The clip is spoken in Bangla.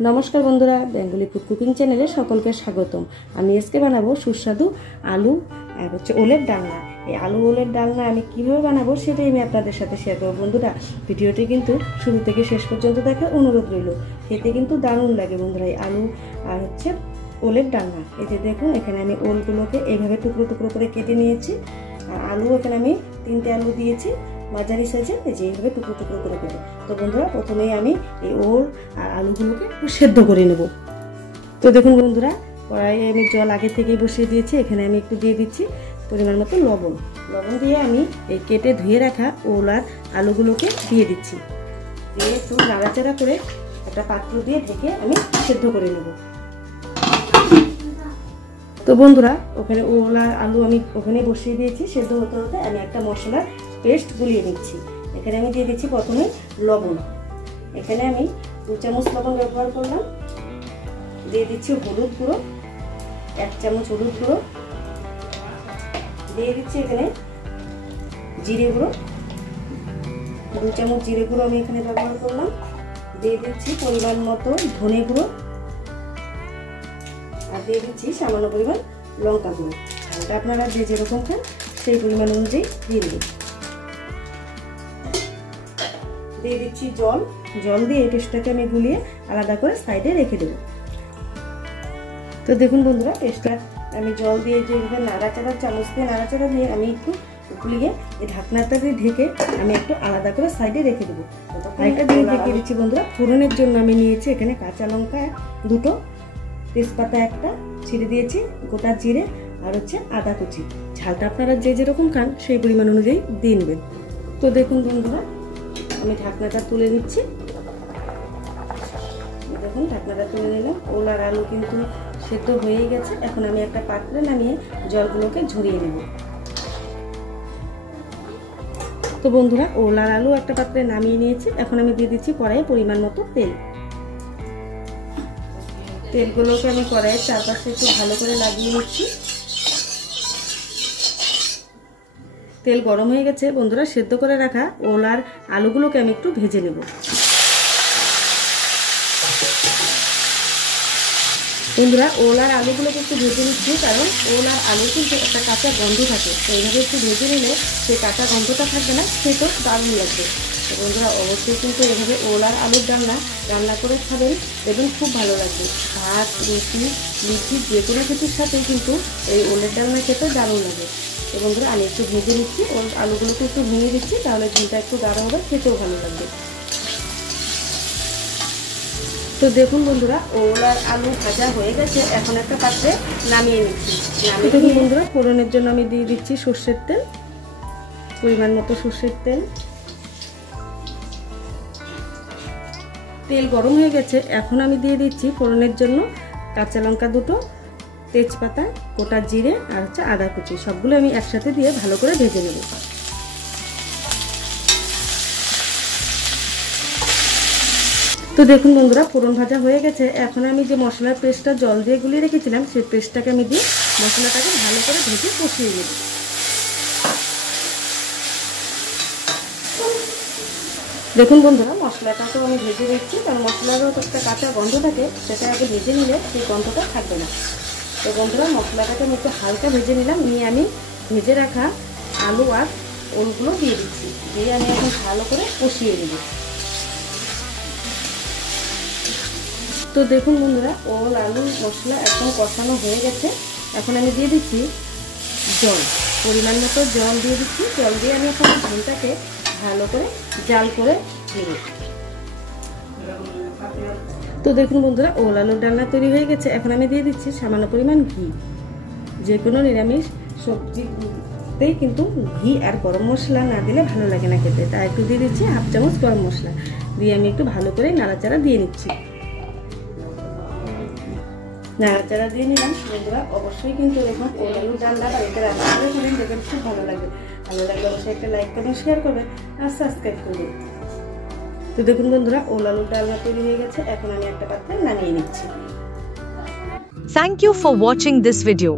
नमस्कार बंधुरा बेंगली फूड कुकिंग चैनेले सकलके स्वागतम। आमी आजके बानाबो सुस्वादु आलू और होच्छे ओलेर डालना। এই आलू ओलेर डालना आमी किभाबे बानाबो सेटाई आमी आपनादेर साथे शेयर करब। बंधुरा भिडियोटी किन्तु शुरू थेके शेष पर्यन्त देखार अनुरोध रइल। खेते किन्तु दारुण लागे बंधुरा এই आलू और होच्छे ओलेर डालना। এই যে দেখুন এখানে আমি ওলগুলোকে এইভাবে টুকরো টুকরো করে কেটে নিয়েছি আর আলু এখানে আমি 3টে আলু দিয়েছি মাঝারি সাইজে এই যে এইভাবে টুকরো টুকরো করে কেটে। তো বন্ধুরা প্রথমেই আমি এই ওল আর আলুগুলোকে একটু সেদ্ধ করে নেব। তো দেখুন বন্ধুরা কড়াইয়ে আমি জল আগে থেকেই বসিয়ে দিয়েছি। এখানে আমি একটু দিয়ে দিচ্ছি পরিমাণ মতো লবণ। লবণ দিয়ে আমি এই কেটে ধুয়ে রাখা ওল আর আলুগুলোকে দিয়ে দিচ্ছি। দিয়ে একটু নাড়াচাড়া করে একটা পাত্র দিয়ে ঢেকে আমি সেদ্ধ করে নেব। তো বন্ধুরা ওখানে ওল আর আলু আমি ওখানে বসিয়ে দিয়েছি সেদ্ধ হতে হতে আমি একটা মশলার পেস্ট গুলিয়ে নিচ্ছি। এখানে আমি দিয়ে দিচ্ছি প্রথমে লবণ। এখানে আমি 2 চামচ লবণ ব্যবহার করলাম। দিয়ে দিচ্ছি হলুদ গুঁড়ো 1 চামচ হলুদ গুঁড়ো। দিয়ে দিচ্ছি এখানে জিরে গুঁড়ো 2 চামচ জিরে গুঁড়ো আমি এখানে ব্যবহার করলাম। দিয়ে দিচ্ছি পরিমাণ মতো ধনে গুঁড়ো আর দিয়ে দিচ্ছি সামান্য পরিমাণ লঙ্কা গুঁড়ো। ঝালটা আপনারা যে যেরকম খান সেই পরিমাণ অনুযায়ী দিয়ে দেবেন। দিয়ে দিচ্ছি জল। জল দিয়ে এই পেস্টটাকে আমি গুলিয়ে আলাদা করে সাইডে রেখে দেব। তো দেখুন বন্ধুরা পেস্টটা আমি জল দিয়ে যেভাবে নাড়াচাড়া চামচ দিয়ে নাড়াচাড়া দিয়ে আমি একটু গুলিয়ে এই ঢাকনাটা দিয়ে ঢেকে আমি একটু আলাদা করে সাইডে রেখে দেবো। আরেকটা দিয়ে ঢেকে দিচ্ছি বন্ধুরা। ফোড়নের জন্য আমি নিয়েছি এখানে কাঁচা লঙ্কা 2টো, তেজপাতা 1টা ছিঁড়ে দিয়েছি, গোটা জিরে আর হচ্ছে আদা কুচি। ঝালটা আপনারা যে যেরকম খান সেই পরিমাণ অনুযায়ী দিয়ে নেবেন। তো দেখুন বন্ধুরা আমি ঢাকনাটা তুলে নিচ্ছি। দেখুন ঢাকনাটা তুলে নিলাম। ওল আর আলু কিন্তু সেদ্ধ হয়েই গেছে। এখন আমি একটা পাত্রে নামিয়ে জলগুলোকে ঝরিয়ে নেব। তো বন্ধুরা ওল আর আলু একটা পাত্রে নামিয়ে নিয়েছি। এখন আমি দিয়ে দিচ্ছি কড়াইয়ে পরিমাণ মতো তেল। তেলগুলোকে আমি কড়াইয়ের চারপাশে একটু ভালো করে লাগিয়ে নিচ্ছি। তেল গরম হয়ে গেছে বন্ধুরা। সেদ্ধ করে রাখা ওল আর আলুগুলোকে আমি একটু ভেজে নেব। বন্ধুরা ওল আর আলুগুলোকে একটু ভেজে নিচ্ছি কারণ ওল আর আলুর কিন্তু একটা কাঁচা গন্ধ থাকে। তো এইভাবে একটু ভেজে নিলে সেই কাঁচা গন্ধটা থাকবে না, খেতেও দারুণ লাগবে। তো বন্ধুরা অবশ্যই কিন্তু এভাবে ওল আর আলুর ডালনা রান্না করে খাবেন, দেখবেন খুব ভালো লাগবে। ভাত, রুটি, লুচি যে কোনো কিছুর সাথেই কিন্তু এই ওলের ডালনা খেতে দারুণ লাগে। তো বন্ধুরা আমি একটু ভেজে নিচ্ছি, ওল আলুগুলোকে একটু ভেঙে দিচ্ছি, তাহলে ঝোলটা একটু গাঢ় হবে, খেতেও ভালো লাগবে। তো দেখুন বন্ধুরা ওল আর আলু ভাজা হয়ে গেছে। এখন একটা পাত্রে নামিয়ে নিচ্ছি। নামিয়ে দেখুন বন্ধুরা ফোড়নের জন্য আমি দিয়ে দিচ্ছি সর্ষের তেল, পরিমাণ মতো সর্ষের তেল। তেল গরম হয়ে গেছে। এখন আমি দিয়ে দিচ্ছি ফোড়নের জন্য কাঁচা লঙ্কা 2টো, তেজপাতা, গোটা জিরে আর হচ্ছে আদা কুচি। সবগুলো আমি একসাথে দিয়ে ভালো করে ভেজে নেব। তো দেখুন বন্ধুরা ফোড়ন ভাজা হয়ে গেছে। এখন আমি যে মশলার পেস্টটা জল দিয়ে গুলিয়ে রেখেছিলাম সেই পেস্টটাকে আমি দিয়ে মশলাটাকে ভালো করে ভেজে কষিয়ে নেব। দেখুন বন্ধুরা মশলাটাকেও আমি ভেজে দিচ্ছি কারণ মশলারও একটা কাঁচা গন্ধ থাকে, সেটা আগে ভেজে নিলে সেই গন্ধটা থাকবে না। তো বন্ধুরা মশলাটাকে আমি একটু হালকা ভেজে নিলাম। নিয়ে আমি ভেজে রাখা আলু আর ওলগুলো দিয়ে দিচ্ছি। দিয়ে আমি এখন ভালো করে কষিয়ে নেব। তো দেখুন বন্ধুরা ওল আলু মশলা একদম কষানো হয়ে গেছে। এখন আমি দিয়ে দিচ্ছি জল, পরিমাণ মতো জল দিয়ে দিচ্ছি। জল দিয়ে আমি এখন ঝোলটাকে ভালো করে জাল করে নেব। তো দেখুন বন্ধুরা ওল আলুর ডালনা তৈরি হয়ে গেছে। এখন আমি দিয়ে দিচ্ছি সামান্য পরিমাণ ঘি। যে কোনো নিরামিষ সবজিতেই কিন্তু ঘি আর গরম মশলা না দিলে ভালো লাগে না খেতে, তাই একটু দিয়ে দিচ্ছি 1/2 চামচ গরম মশলা। দিয়ে আমি একটু ভালো করে নাড়াচাড়া দিয়ে নিচ্ছি। নাড়াচাড়া দিয়ে নিলাম। বন্ধুরা অবশ্যই কিন্তু এরকম ওল আলুর ডালনা বাড়িতে রান্না করে খাবেন, দেখবেন খুব ভালো লাগবে। ভালো লাগলে অবশ্যই একটা লাইক করবেন, শেয়ার করবেন আর সাবস্ক্রাইব করবেন। তো দেখুন বন্ধুরা ওল আলুর ডালনা তৈরি হয়ে গেছে। এখন আমি একটা পাত্রে নামিয়ে নিচ্ছি। Thank you for watching this video.